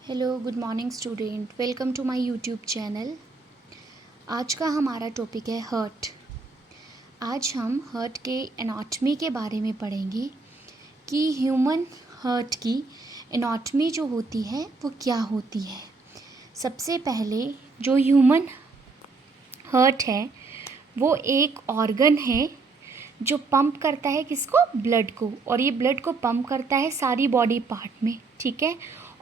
Hello good morning student, welcome to my YouTube channel. आज का हमारा टॉपिक है हार्ट। आज हम हार्ट के एनाटॉमी के बारे में पढ़ेंगे कि ह्यूमन हार्ट की एनाटॉमी जो होती है वो क्या होती है। सबसे पहले जो ह्यूमन हार्ट है वो एक ऑर्गन है जो पंप करता है किसको, ब्लड को, और ये ब्लड को पंप करता है सारी बॉडी पार्ट में, ठीक है।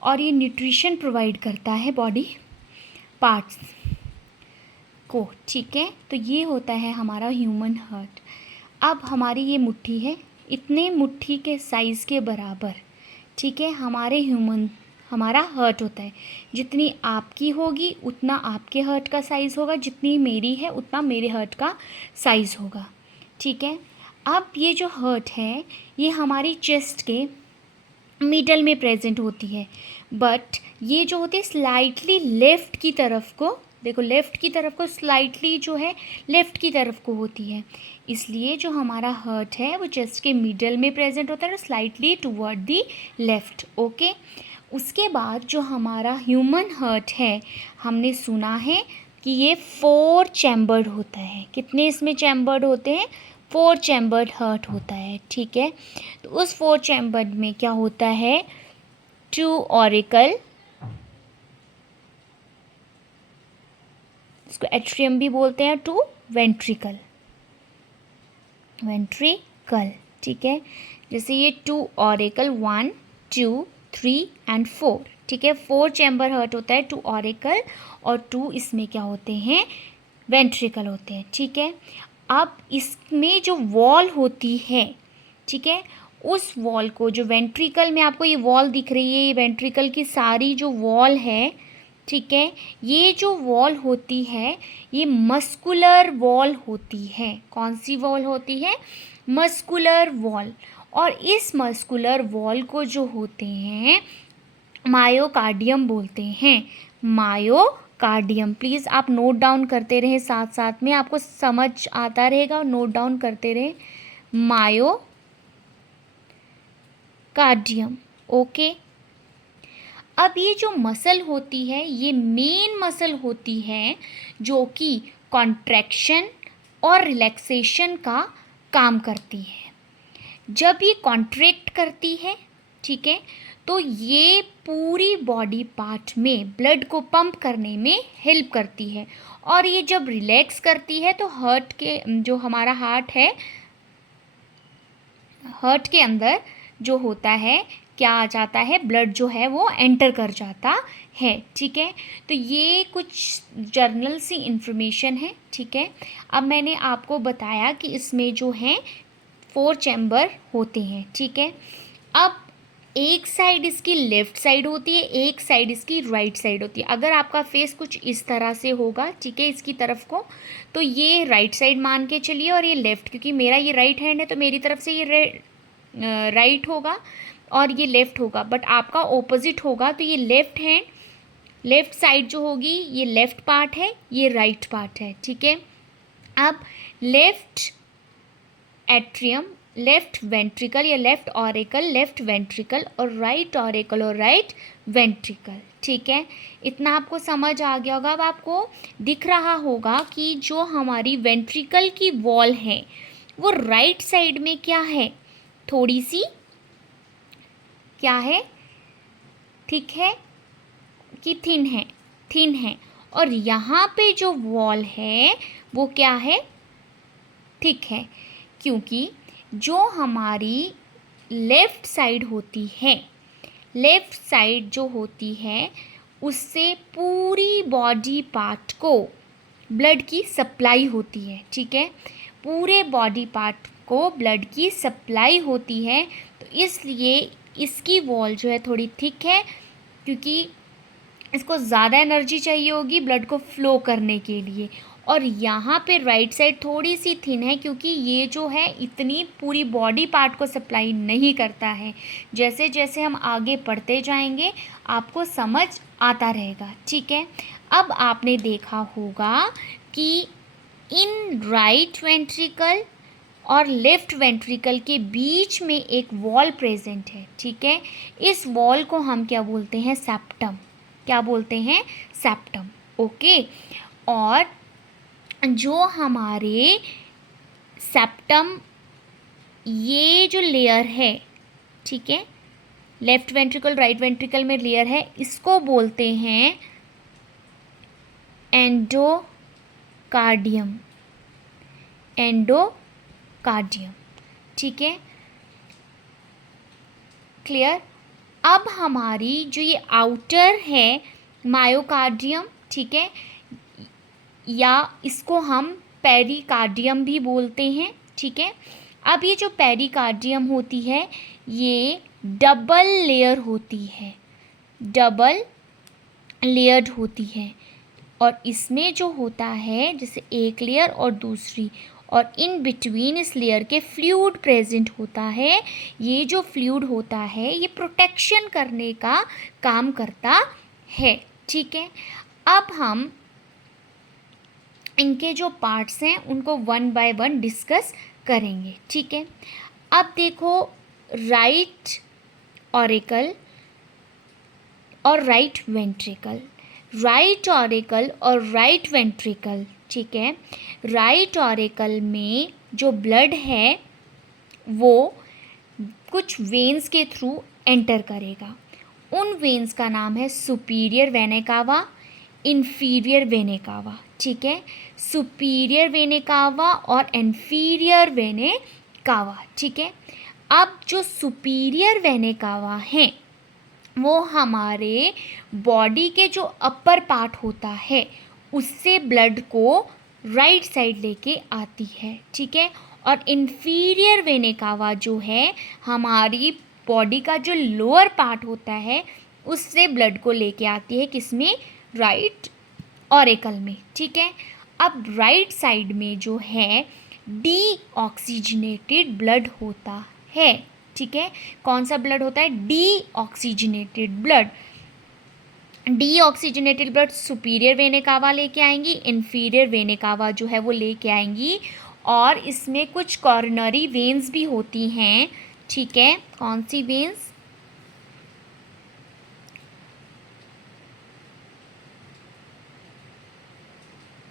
और ये न्यूट्रिशन प्रोवाइड करता है बॉडी पार्ट्स को, ठीक है। तो ये होता है हमारा ह्यूमन हार्ट। अब हमारी ये मुट्ठी है, इतने मुट्ठी के साइज़ के बराबर, ठीक है, हमारा हार्ट होता है। जितनी आपकी होगी उतना आपके हार्ट का साइज़ होगा, जितनी मेरी है उतना मेरे हार्ट का साइज़ होगा, ठीक है। अब ये जो हार्ट है ये हमारी चेस्ट के मिडल में प्रेजेंट होती है, बट ये जो होती है स्लाइटली लेफ़्ट की तरफ को, देखो लेफ़्ट की तरफ को स्लाइटली जो है लेफ़्ट की तरफ को होती है। इसलिए जो हमारा हार्ट है वो चेस्ट के मिडल में प्रेजेंट होता है और slightly toward the left, okay. उसके बाद जो हमारा ह्यूमन हार्ट है, हमने सुना है कि ये 4 चैम्बर्ड होता है। कितने इसमें चैम्बर्ड होते हैं? 4 चैम्बर्ड हार्ट होता है, ठीक है। तो उस 4 चैम्बर्ड में क्या होता है? 2 ऑरिकल, इसको एट्रियम भी बोलते हैं, 2 वेंट्रिकल, ठीक है। जैसे ये 2 ऑरिकल 1 2 3 एंड 4, ठीक है। 4 चैम्बर हार्ट होता है, 2 ऑरिकल और 2 इसमें क्या होते हैं? वेंट्रिकल होते हैं, ठीक है। अब इसमें जो वॉल होती है, ठीक है, उस वॉल को, जो वेंट्रिकल में आपको ये वॉल दिख रही है, ये वेंट्रिकल की सारी जो वॉल है, ठीक है, ये जो वॉल होती है ये मस्कुलर वॉल होती है। कौन सी वॉल होती है? Muscular wall. और इस मस्कुलर वॉल को जो होते हैं मायोकार्डियम बोलते हैं। मायोकार्डियम, प्लीज़ आप नोट डाउन करते रहें, साथ साथ में आपको समझ आता रहेगा और नोट डाउन करते रहें। Myocardium, okay. अब ये जो मसल होती है ये मेन मसल होती है जो कि कॉन्ट्रैक्शन और रिलैक्सेशन का काम करती है। जब ये कॉन्ट्रैक्ट करती है, ठीक है, तो ये पूरी बॉडी पार्ट में ब्लड को पंप करने में हेल्प करती है। और ये जब रिलैक्स करती है तो हार्ट के, जो हमारा हार्ट है, हार्ट के अंदर जो होता है क्या आ जाता है? ब्लड जो है वो एंटर कर जाता है, ठीक है। तो ये कुछ जर्नल सी इंफॉर्मेशन है, ठीक है। अब मैंने आपको बताया कि इसमें जो है 4 चैम्बर होते हैं, ठीक है। अब एक साइड इसकी लेफ़्ट साइड होती है, एक साइड इसकी राइट साइड होती है। अगर आपका फेस कुछ इस तरह से होगा, ठीक है, इसकी तरफ को, तो ये राइट साइड मान के चलिए और ये लेफ़्ट, क्योंकि मेरा ये राइट हैंड है तो मेरी तरफ से ये राइट होगा और ये लेफ़्ट होगा। बट आपका ऑपोजिट होगा तो ये लेफ़्ट हैंड, लेफ़्ट साइड जो होगी ये लेफ़्ट पार्ट है, ये राइट पार्ट है, ठीक है। अब लेफ़्ट एट्रियम, लेफ्ट वेंट्रिकल या लेफ्ट ऑरिकल, लेफ्ट वेंट्रिकल, और राइट ऑरिकल और राइट वेंट्रिकल, ठीक है। इतना आपको समझ आ गया होगा। अब आपको दिख रहा होगा कि जो हमारी वेंट्रिकल की वॉल है वो राइट साइड में क्या है? थोड़ी सी क्या है? थिक है कि थिन है? थिन है। और यहाँ पे जो वॉल है वो क्या है? थिक है, क्योंकि जो हमारी लेफ़्ट साइड होती है, लेफ़्ट साइड जो होती है उससे पूरी बॉडी पार्ट को ब्लड की सप्लाई होती है, ठीक है। पूरे बॉडी पार्ट को ब्लड की सप्लाई होती है, तो इसलिए इसकी वॉल जो है थोड़ी थिक है, क्योंकि इसको ज़्यादा एनर्जी चाहिए होगी ब्लड को फ्लो करने के लिए। और यहाँ पे राइट साइड थोड़ी सी थिन है, क्योंकि ये जो है इतनी पूरी बॉडी पार्ट को सप्लाई नहीं करता है। जैसे जैसे हम आगे पढ़ते जाएंगे आपको समझ आता रहेगा, ठीक है। अब आपने देखा होगा कि इन राइट वेंट्रिकल और लेफ़्ट वेंट्रिकल के बीच में एक वॉल प्रेजेंट है, ठीक है। इस वॉल को हम क्या बोलते हैं? सेप्टम, क्या बोलते हैं? सेप्टम। ओके, और जो हमारे सेप्टम ये जो लेयर है, ठीक है, लेफ्ट वेंट्रिकल राइट वेंट्रिकल में लेयर है, इसको बोलते हैं एंडोकार्डियम। एंडोकार्डियम, ठीक है, क्लियर। अब हमारी जो ये आउटर है मायोकार्डियम, ठीक है, या इसको हम पेरिकार्डियम भी बोलते हैं, ठीक है। अब ये जो पेरिकार्डियम होती है ये डबल लेयर होती है, डबल लेयर्ड होती है, और इसमें जो होता है जैसे एक लेयर और दूसरी, और इन बिटवीन इस लेयर के फ्लूइड प्रेजेंट होता है। ये जो फ्लूइड होता है ये प्रोटेक्शन करने का काम करता है, ठीक है। अब हम इनके जो पार्ट्स हैं उनको वन बाय वन डिस्कस करेंगे, ठीक है। अब देखो, राइट ऑरिकल और राइट वेंट्रिकल, राइट ऑरिकल और राइट वेंट्रिकल, ठीक है। राइट ऑरिकल में जो ब्लड है वो कुछ वेन्स के थ्रू एंटर करेगा। उन वेन्स का नाम है superior vena cava, inferior vena cava, ठीक है। सुपीरियर वेना कावा और इन्फीरियर वेना कावा, ठीक है। अब जो सुपीरियर वेना कावा है वो हमारे बॉडी के जो अपर पार्ट होता है उससे ब्लड को राइट साइड लेके आती है, ठीक है। और इन्फीरियर वेना कावा जो है हमारी बॉडी का जो लोअर पार्ट होता है उससे ब्लड को लेके आती है, किसमें? राइट ऑरिकल में, ठीक है। अब राइट साइड में जो है डीऑक्सीजनेटेड ब्लड होता है, ठीक है। कौन सा ब्लड होता है? Deoxygenated blood. Deoxygenated blood superior vena cava लेके आएंगी, इन्फीरियर वेना कावा जो है वो लेके आएंगी, और इसमें कुछ कॉर्नरी वेन्स भी होती हैं, ठीक है। कौन सी वेन्स?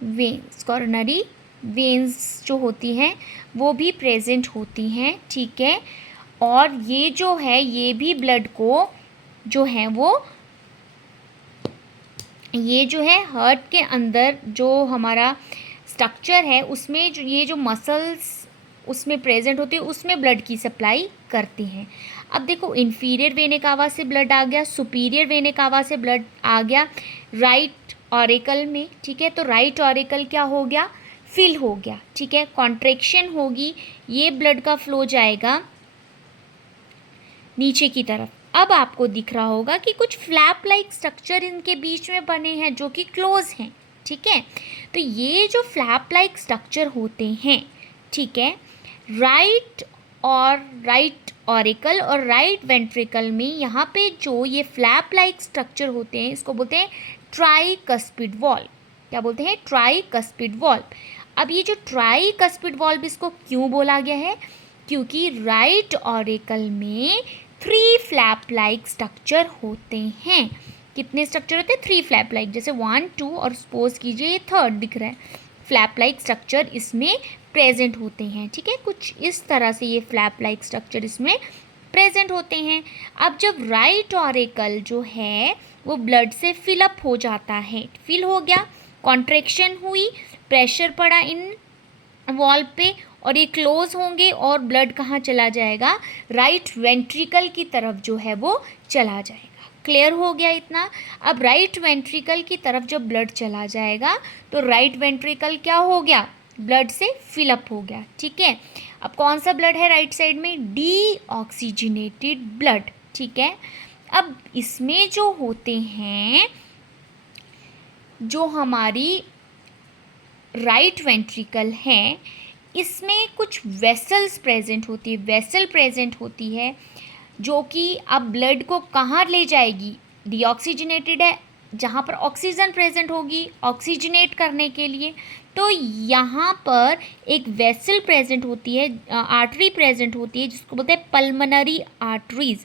वेन्स, कॉर्नरी वेन्स जो होती हैं वो भी प्रेजेंट होती हैं, ठीक है। और ये जो है ये भी ब्लड को जो है वो, ये जो है हार्ट के अंदर जो हमारा स्ट्रक्चर है उसमें जो ये जो मसल्स उसमें प्रेजेंट होती है उसमें ब्लड की सप्लाई करती हैं। अब देखो, इन्फीरियर वेना कावा से ब्लड आ गया, सुपीरियर वेना कावा से ब्लड आ गया राइट ऑरिकल में, ठीक है। तो राइट ऑरिकल क्या हो गया? फिल हो गया, ठीक है। कॉन्ट्रैक्शन होगी, ये ब्लड का फ्लो जाएगा नीचे की तरफ। अब आपको दिख रहा होगा कि कुछ फ्लैप लाइक स्ट्रक्चर इनके बीच में बने हैं जो कि क्लोज हैं, ठीक है। तो ये जो फ्लैप लाइक स्ट्रक्चर होते हैं, ठीक है, राइट ऑरिकल और राइट वेंट्रिकल में यहाँ पे जो ये फ्लैप लाइक स्ट्रक्चर होते हैं इसको बोलते हैं ट्राइकस्पिड वॉल्व। क्या बोलते हैं? Tricuspid valve. अब ये जो ट्राइकस्पिड वॉल्व इसको क्यों बोला गया है? क्योंकि राइट ऑरिकल में 3 फ्लैप लाइक स्ट्रक्चर होते हैं। कितने स्ट्रक्चर होते हैं? 3 फ्लैप लाइक, जैसे 1, 2 और सपोज कीजिए ये 3rd दिख रहा है, फ्लैप लाइक स्ट्रक्चर इसमें प्रेजेंट होते हैं, ठीक है। कुछ इस तरह से ये फ्लैप लाइक स्ट्रक्चर इसमें प्रेजेंट होते हैं। अब जब राइट ऑरिकल जो है वो ब्लड से फिलअप हो जाता है, फिल हो गया, कॉन्ट्रैक्शन हुई, प्रेशर पड़ा इन वॉल्व पे और ये क्लोज होंगे और ब्लड कहाँ चला जाएगा? राइट वेंट्रिकल की तरफ जो है वो चला जाएगा। क्लियर हो गया इतना? अब राइट वेंट्रिकल की तरफ जब ब्लड चला जाएगा तो राइट वेंट्रिकल क्या हो गया? ब्लड से फिलअप हो गया, ठीक है। अब कौन सा ब्लड है राइट साइड में? डीऑक्सीजनेटेड ब्लड, ठीक है। अब इसमें जो होते हैं, जो हमारी राइट वेंट्रिकल है इसमें कुछ वेसल्स प्रेजेंट होती है, वेसल प्रेजेंट होती है जो कि अब ब्लड को कहाँ ले जाएगी? डीऑक्सीजनेटेड है, जहाँ पर ऑक्सीजन प्रेजेंट होगी ऑक्सीजनेट करने के लिए, तो यहाँ पर एक वेसल प्रेजेंट होती है, आर्टरी प्रेजेंट होती है जिसको बोलते हैं पल्मोनरी आर्टरीज।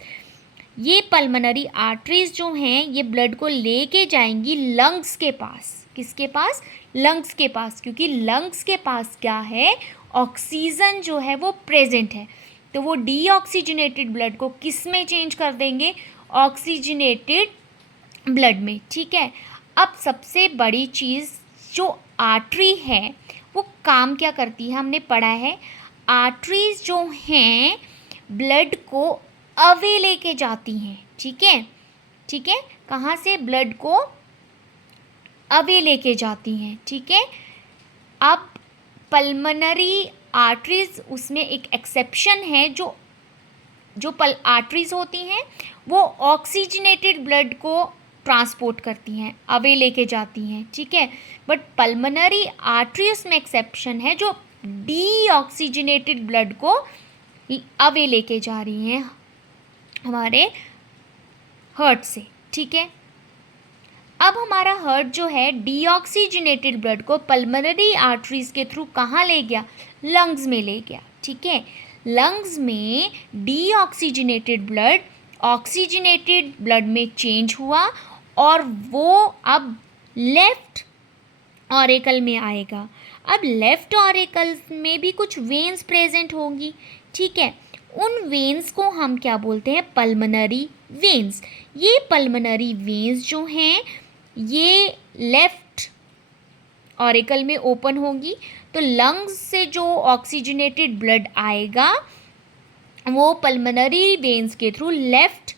ये पल्मोनरी आर्टरीज जो हैं ये ब्लड को लेके जाएंगी लंग्स के पास। किसके पास? लंग्स के पास, क्योंकि लंग्स के पास क्या है, ऑक्सीजन जो है वो प्रेजेंट है। तो वो डीऑक्सीजनेटेड ब्लड को किस में चेंज कर देंगे? ऑक्सीजनेटेड ब्लड में। ठीक है, अब सबसे बड़ी चीज़ जो आर्टरी है वो काम क्या करती है, हमने पढ़ा है आर्टरीज जो हैं ब्लड को अवे लेके जाती हैं। ठीक है, ठीक है, कहाँ से? ब्लड को अवे लेके जाती हैं। ठीक है, अब पल्मोनरी आर्टरीज उसमें एक एक्सेप्शन है, जो आर्टरीज होती हैं वो ऑक्सीजनेटेड ब्लड को ट्रांसपोर्ट करती हैं, अवे लेके जाती हैं। ठीक है, बट पल्मोनरी आर्टरी उसमें एक्सेप्शन है जो डीऑक्सीजनेटेड ब्लड को अवे लेके जा रही हैं हमारे हार्ट से। ठीक है, अब हमारा हार्ट जो है डीऑक्सीजनेटेड ब्लड को पल्मोनरी आर्टरीज के थ्रू कहाँ ले गया? लंग्स में ले गया। ठीक है, लंग्स में डीऑक्सीजनेटेड ब्लड ऑक्सीजनेटेड ब्लड में चेंज हुआ और वो अब लेफ्ट ऑरिकल में आएगा। अब लेफ्ट ऑरिकल में भी कुछ वेन्स प्रेजेंट होंगी। ठीक है, उन वेन्स को हम क्या बोलते हैं? Pulmonary veins. ये पल्मोनरी वेन्स जो हैं ये लेफ्ट ऑरिकल में ओपन होगी, तो लंग्स से जो ऑक्सीजनेटेड ब्लड आएगा वो पल्मोनरी वेन्स के थ्रू लेफ्ट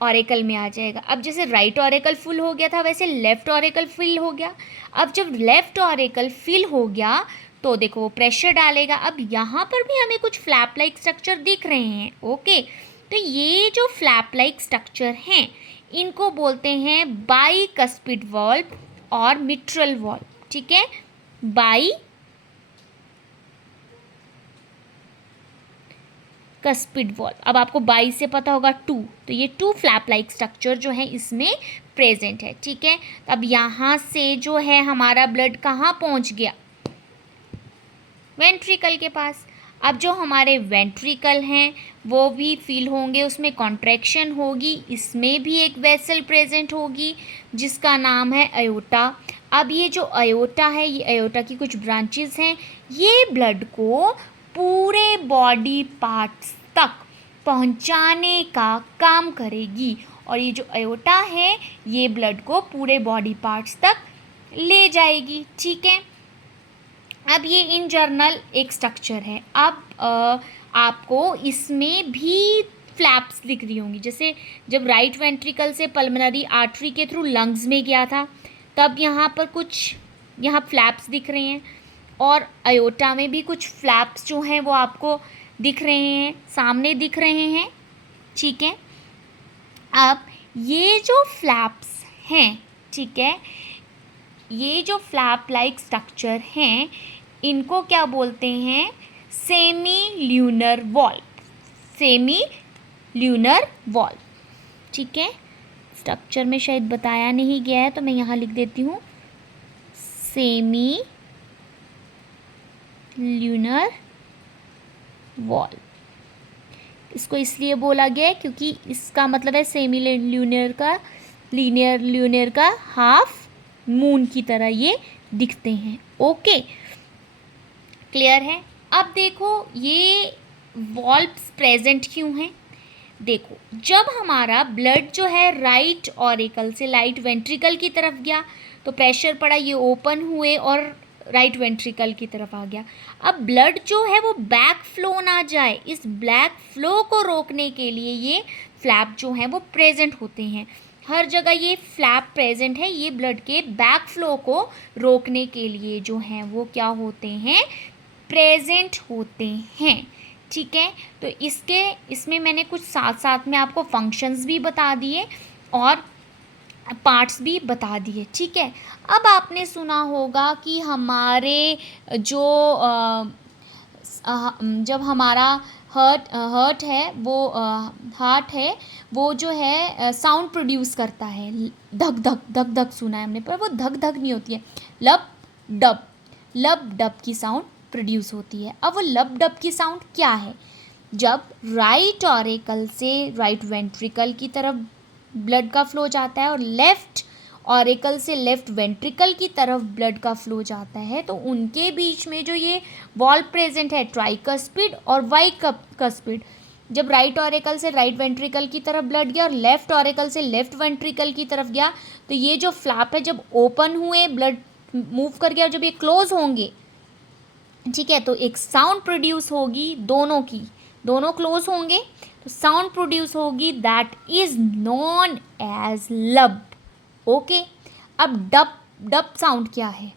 ऑरिकल में आ जाएगा। अब जैसे राइट ऑरिकल फुल हो गया था वैसे लेफ्ट ऑरिकल फिल हो गया। अब जब लेफ्ट ऑरिकल फिल हो गया तो देखो वो प्रेशर डालेगा। अब यहाँ पर भी हमें कुछ फ्लैप लाइक स्ट्रक्चर दिख रहे हैं। ओके, तो ये जो फ्लैप लाइक स्ट्रक्चर हैं इनको बोलते हैं बाइकस्पिड वॉल्व और मिट्रल वॉल्व। ठीक है, बाइकस्पिड वॉल्व। अब आपको बाई से पता होगा 2, तो ये 2 फ्लैप लाइक स्ट्रक्चर जो है इसमें प्रेजेंट है। ठीक है, अब यहाँ से जो है हमारा ब्लड कहाँ पहुँच गया? वेंट्रिकल के पास। अब जो हमारे वेंट्रिकल हैं वो भी फील होंगे, उसमें कॉन्ट्रैक्शन होगी, इसमें भी एक वेसल प्रेजेंट होगी जिसका नाम है अयोटा। अब ये जो अयोटा है ये अयोटा की कुछ ब्रांचेस हैं, ये ब्लड को पूरे बॉडी पार्ट्स तक पहुंचाने का काम करेगी और ये जो अयोटा है ये ब्लड को पूरे बॉडी पार्ट्स तक ले जाएगी। ठीक है, अब ये इन जनरल एक स्ट्रक्चर है। अब आपको इसमें भी फ्लैप्स दिख रही होंगी, जैसे जब राइट वेंट्रिकल से पल्मोनरी आर्टरी के थ्रू लंग्स में गया था तब यहाँ पर कुछ यहाँ फ्लैप्स दिख रहे हैं और अयोटा में भी कुछ फ्लैप्स जो हैं वो आपको दिख रहे हैं, सामने दिख रहे हैं। ठीक है, अब ये जो फ्लैप्स हैं, ठीक है, ये जो फ्लैप लाइक स्ट्रक्चर हैं इनको क्या बोलते हैं? Semi lunar valve. Semi lunar valve. ठीक है, स्ट्रक्चर में शायद बताया नहीं गया है तो मैं यहाँ लिख देती हूँ सेमी ल्यूनर वॉल्व। इसको इसलिए बोला गया है क्योंकि इसका मतलब है सेमी ल्यूनर का, ल्यूनर का हाफ मून की तरह ये दिखते हैं। ओके, क्लियर है? अब देखो ये वॉल्व्स प्रेजेंट क्यों हैं? देखो, जब हमारा ब्लड जो है राइट ऑरिकल से राइट वेंट्रिकल की तरफ गया तो प्रेशर पड़ा, ये ओपन हुए और राइट वेंट्रिकल की तरफ आ गया। अब ब्लड जो है वो बैक फ्लो ना जाए, इस बैक फ्लो को रोकने के लिए ये फ्लैप जो हैं वो प्रेजेंट होते हैं। हर जगह ये फ्लैप प्रेजेंट है, ये ब्लड के बैक फ्लो को रोकने के लिए जो हैं वो क्या होते हैं? प्रेजेंट होते हैं। ठीक है, तो इसमें मैंने कुछ साथ साथ में आपको फंक्शंस भी बता दिए और पार्ट्स भी बता दिए। ठीक है, अब आपने सुना होगा कि हमारे जो जब हमारा हार्ट है वो जो है साउंड प्रोड्यूस करता है, धक धक धक धक सुना है हमने, पर वो धक धक नहीं होती है, लब डब की साउंड प्रोड्यूस होती है। अब वो लब डब की साउंड क्या है? जब राइट ऑरिकल से राइट वेंट्रिकल की तरफ ब्लड का फ्लो जाता है और लेफ्ट ऑरिकल से लेफ्ट वेंट्रिकल की तरफ ब्लड का फ्लो जाता है, तो उनके बीच में जो ये वॉल्व प्रेजेंट है ट्राइकस्पिड और बाइकस्पिड, जब राइट ऑरिकल से राइट वेंट्रिकल की तरफ ब्लड गया और लेफ्ट ऑरिकल से लेफ्ट वेंट्रिकल की तरफ गया, तो ये जो फ्लैप है जब ओपन हुए ब्लड मूव कर गया और जब ये क्लोज होंगे, ठीक है, तो एक साउंड प्रोड्यूस होगी, दोनों क्लोज होंगे तो साउंड प्रोड्यूस होगी, दैट इज नोन एज लब। ओके, अब डब साउंड क्या है?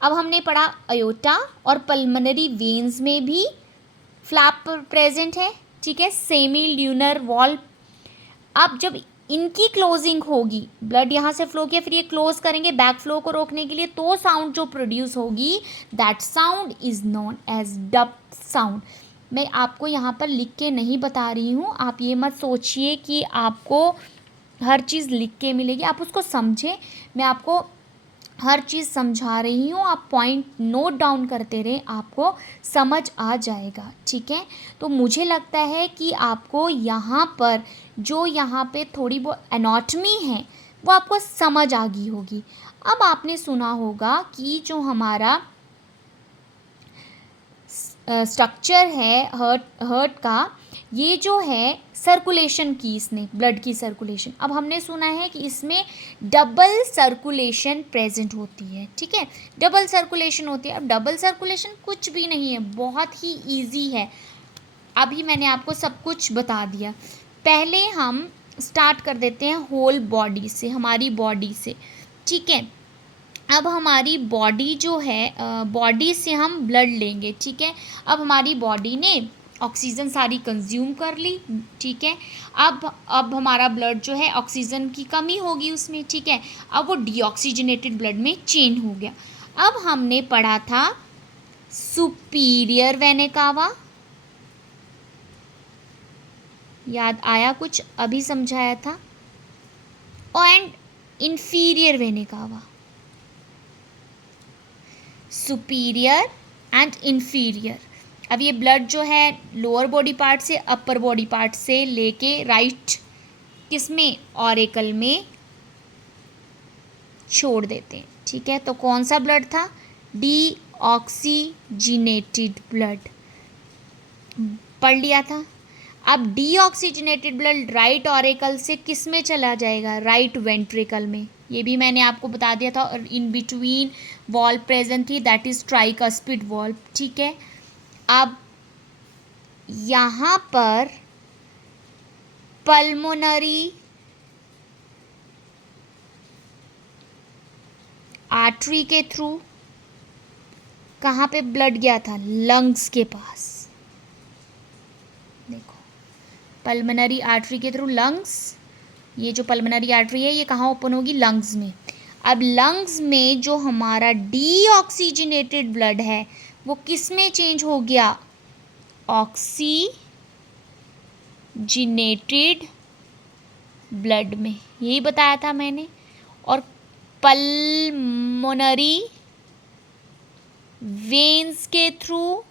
अब हमने पढ़ा अयोटा और पल्मोनरी वेन्स में भी फ्लैप प्रेजेंट है, ठीक है, सेमी ल्यूनर वॉल्व। अब जब इनकी क्लोजिंग होगी, ब्लड यहाँ से फ्लो किया फिर ये क्लोज करेंगे बैक फ्लो को रोकने के लिए, तो साउंड जो प्रोड्यूस होगी that sound is known as dub sound. मैं आपको यहाँ पर लिख के नहीं बता रही हूँ, आप ये मत सोचिए कि आपको हर चीज़ लिख के मिलेगी, आप उसको समझें। मैं आपको हर चीज़ समझा रही हूँ, आप पॉइंट नोट डाउन करते रहें, आपको समझ आ जाएगा, ठीक है। तो मुझे लगता है कि आपको यहाँ पर जो यहाँ पे थोड़ी बहुत एनाटॉमी है वो आपको समझ आ गई होगी। अब आपने सुना होगा कि जो हमारा स्ट्रक्चर है हार्ट का, ये जो है सर्कुलेशन की, इसने ब्लड की सर्कुलेशन, अब हमने सुना है कि इसमें डबल सर्कुलेशन प्रेजेंट होती है, ठीक है, डबल सर्कुलेशन होती है। अब डबल सर्कुलेशन कुछ भी नहीं है, बहुत ही इजी है, अभी मैंने आपको सब कुछ बता दिया। पहले हम स्टार्ट कर देते हैं होल बॉडी से, हमारी बॉडी से, ठीक है। अब हमारी बॉडी जो है, बॉडी से हम ब्लड लेंगे, ठीक है। अब हमारी बॉडी ने ऑक्सीजन सारी कंज्यूम कर ली, ठीक है। अब हमारा ब्लड जो है ऑक्सीजन की कमी होगी उसमें, ठीक है, अब वो डीऑक्सीजनेटेड ब्लड में चेंज हो गया। अब हमने पढ़ा था सुपीरियर वेना कावा, याद आया कुछ? अभी समझाया था। And inferior vena cava, superior and inferior. अब ये ब्लड जो है लोअर बॉडी पार्ट से अपर बॉडी पार्ट से लेके राइट किसमें, ऑरिकल में छोड़ देते हैं, ठीक है। तो कौन सा ब्लड था? डीऑक्सीजिनेटेड ब्लड, पढ़ लिया था। अब डीऑक्सीजनेटेड ब्लड राइट ऑरिकल से किस में चला जाएगा? राइट वेंट्रिकल में, ये भी मैंने आपको बता दिया था। और इन बिटवीन वॉल्व प्रेजेंट थी, दैट इज ट्राइकस्पिड वॉल्व, ठीक है। अब यहाँ पर पल्मोनरी आर्टरी के थ्रू कहाँ पे ब्लड गया था? लंग्स के पास, देखो पल्मोनरी आर्टरी के थ्रू लंग्स, ये जो पल्मोनरी आर्टरी है ये कहाँ ओपन होगी? लंग्स में। अब लंग्स में जो हमारा डीऑक्सीजनेटेड ब्लड है वो किस में चेंज हो गया? ऑक्सीजनेटेड ब्लड में, यही बताया था मैंने। और पल्मोनरी वेन्स के थ्रू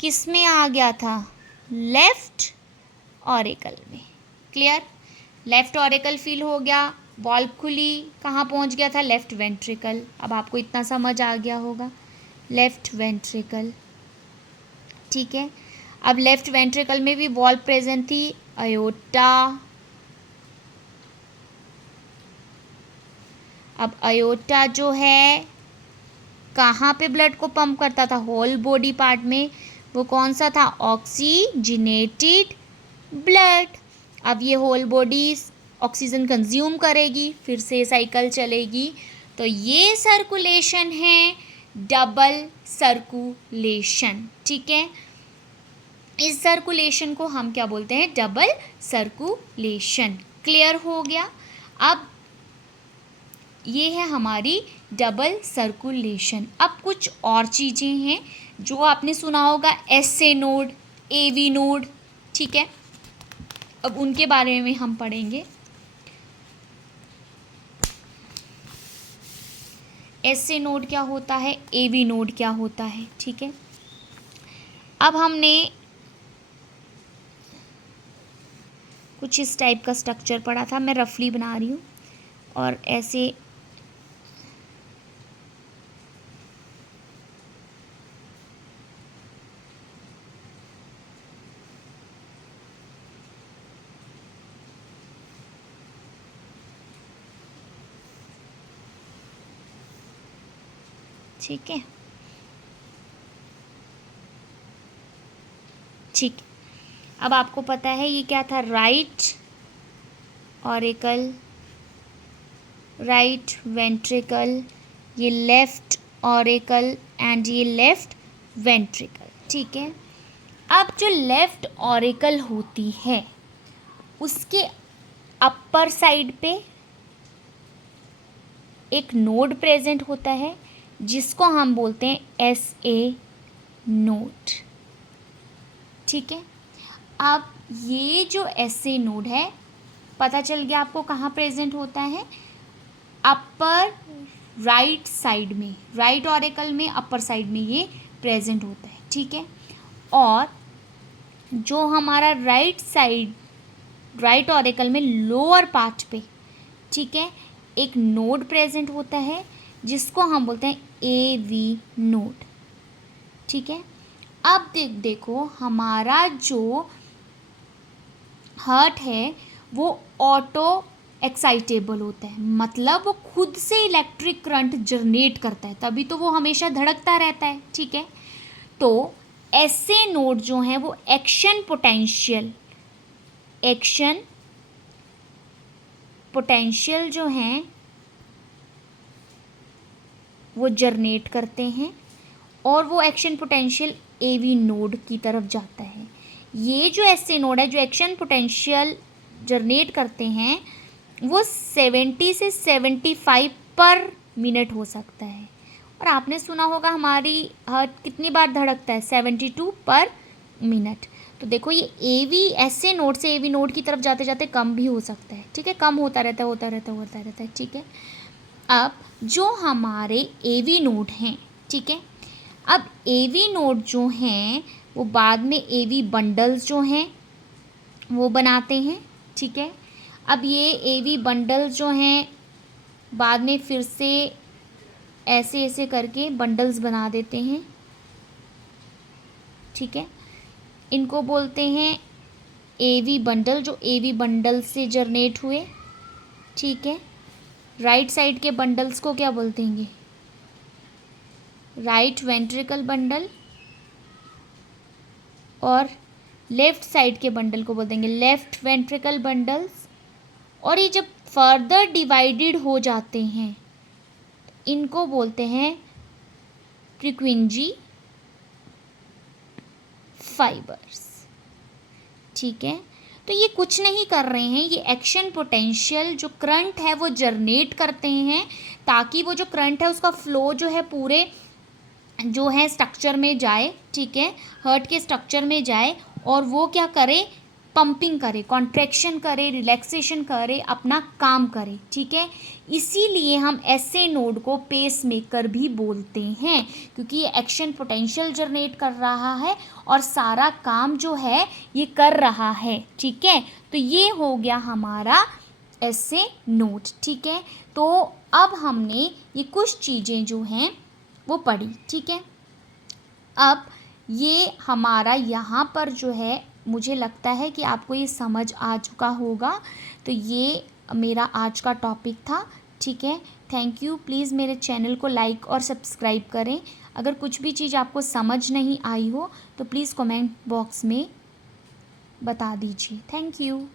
किस में आ गया था? लेफ्ट ऑरिकल में। क्लियर? लेफ्ट ऑरिकल फील हो गया, वॉल्व खुली, कहाँ पहुँच गया था? Left ventricle. अब आपको इतना समझ आ गया होगा, लेफ्ट वेंट्रिकल, ठीक है। अब लेफ्ट वेंट्रिकल में भी वॉल्व प्रेजेंट थी, अयोटा। अब अयोटा जो है कहाँ पे ब्लड को पंप करता था? होल बॉडी पार्ट में। वो कौन सा था? Oxygenated blood. अब ये होल बॉडी ऑक्सीजन कंज्यूम करेगी, फिर से साइकिल चलेगी, तो ये सर्कुलेशन है डबल सर्कुलेशन, ठीक है। इस सर्कुलेशन को हम क्या बोलते हैं? Double circulation. क्लियर हो गया? अब ये है हमारी डबल सर्कुलेशन। अब कुछ और चीज़ें हैं जो आपने सुना होगा, SA नोड, AV नोड, ठीक है। अब उनके बारे में हम पढ़ेंगे। SA नोड क्या होता है, AV नोड क्या होता है, ठीक है। अब हमने कुछ इस टाइप का स्ट्रक्चर पड़ा था, मैं रफली बना रही हूँ और ऐसे ठीक है। ठीक, अब आपको पता है ये क्या था, राइट ऑरिकल, राइट वेंट्रिकल, ये लेफ्ट ऑरिकल एंड ये लेफ्ट वेंट्रिकल। ठीक है, अब जो लेफ्ट ऑरिकल होती है उसके अपर साइड पे एक नोड प्रेजेंट होता है जिसको हम बोलते हैं SA नोड। ठीक है, अब ये जो SA नोड है, पता चल गया आपको कहाँ प्रेजेंट होता है, अपर राइट साइड में, राइट ऑरिकल में अपर साइड में ये प्रेजेंट होता है। ठीक है, और जो हमारा राइट साइड, राइट ऑरिकल में लोअर पार्ट पे, ठीक है, एक नोड प्रेजेंट होता है जिसको हम बोलते हैं AV नोड। ठीक है, अब देखो हमारा जो हार्ट है वो ऑटो एक्साइटेबल होता है, मतलब वो खुद से इलेक्ट्रिक करंट जनरेट करता है, तभी तो वो हमेशा धड़कता रहता है। ठीक है, तो SA नोड जो है वो एक्शन पोटेंशियल जो हैं वो जनरेट करते हैं और वो एक्शन पोटेंशियल AV नोड की तरफ जाता है। ये जो SA नोड है जो एक्शन पोटेंशियल जनरेट करते हैं वो 70 से 75 पर मिनट हो सकता है, और आपने सुना होगा हमारी हार्ट कितनी बार धड़कता है, 72 पर मिनट। तो देखो ये SA नोड से AV नोड की तरफ जाते जाते कम भी हो सकता है। ठीक है, कम होता रहता है। ठीक है, अब जो हमारे AV नोड हैं, ठीक है, अब AV नोड जो हैं वो बाद में AV बंडल्स जो हैं वो बनाते हैं। ठीक है, अब ये AV बंडल्स जो हैं बाद में फिर से ऐसे ऐसे करके बंडल्स बना देते हैं। ठीक है, इनको बोलते हैं AV बंडल, जो AV बंडल से जनरेट हुए। ठीक है, राइट साइड के बंडल्स को क्या बोलते हैं, राइट वेंट्रिकल बंडल, और लेफ्ट साइड के बंडल को बोल देंगे लेफ्ट वेंट्रिकल बंडल्स। और ये जब फर्दर डिवाइडेड हो जाते हैं इनको बोलते हैं प्रीक्विंजी फाइबर्स। ठीक है, तो ये कुछ नहीं कर रहे हैं, ये एक्शन पोटेंशियल जो करंट है वो जनरेट करते हैं ताकि वो जो करंट है उसका फ्लो जो है पूरे जो है स्ट्रक्चर में जाए। ठीक है, हार्ट के स्ट्रक्चर में जाए और वो क्या करे, पंपिंग करे, कॉन्ट्रैक्शन करे, रिलैक्सेशन करे, अपना काम करे। ठीक है, इसीलिए हम SA नोड को पेस मेकर भी बोलते हैं, क्योंकि ये एक्शन पोटेंशियल जनरेट कर रहा है और सारा काम जो है ये कर रहा है। ठीक है, तो ये हो गया हमारा SA नोड। ठीक है, तो अब हमने ये कुछ चीज़ें जो हैं वो पढ़ी। ठीक है, अब ये हमारा यहाँ पर जो है मुझे लगता है कि आपको ये समझ आ चुका होगा। तो ये मेरा आज का टॉपिक था। ठीक है, थैंक यू। प्लीज़ मेरे चैनल को लाइक और सब्सक्राइब करें। अगर कुछ भी चीज़ आपको समझ नहीं आई हो तो प्लीज़ कमेंट बॉक्स में बता दीजिए। Thank you.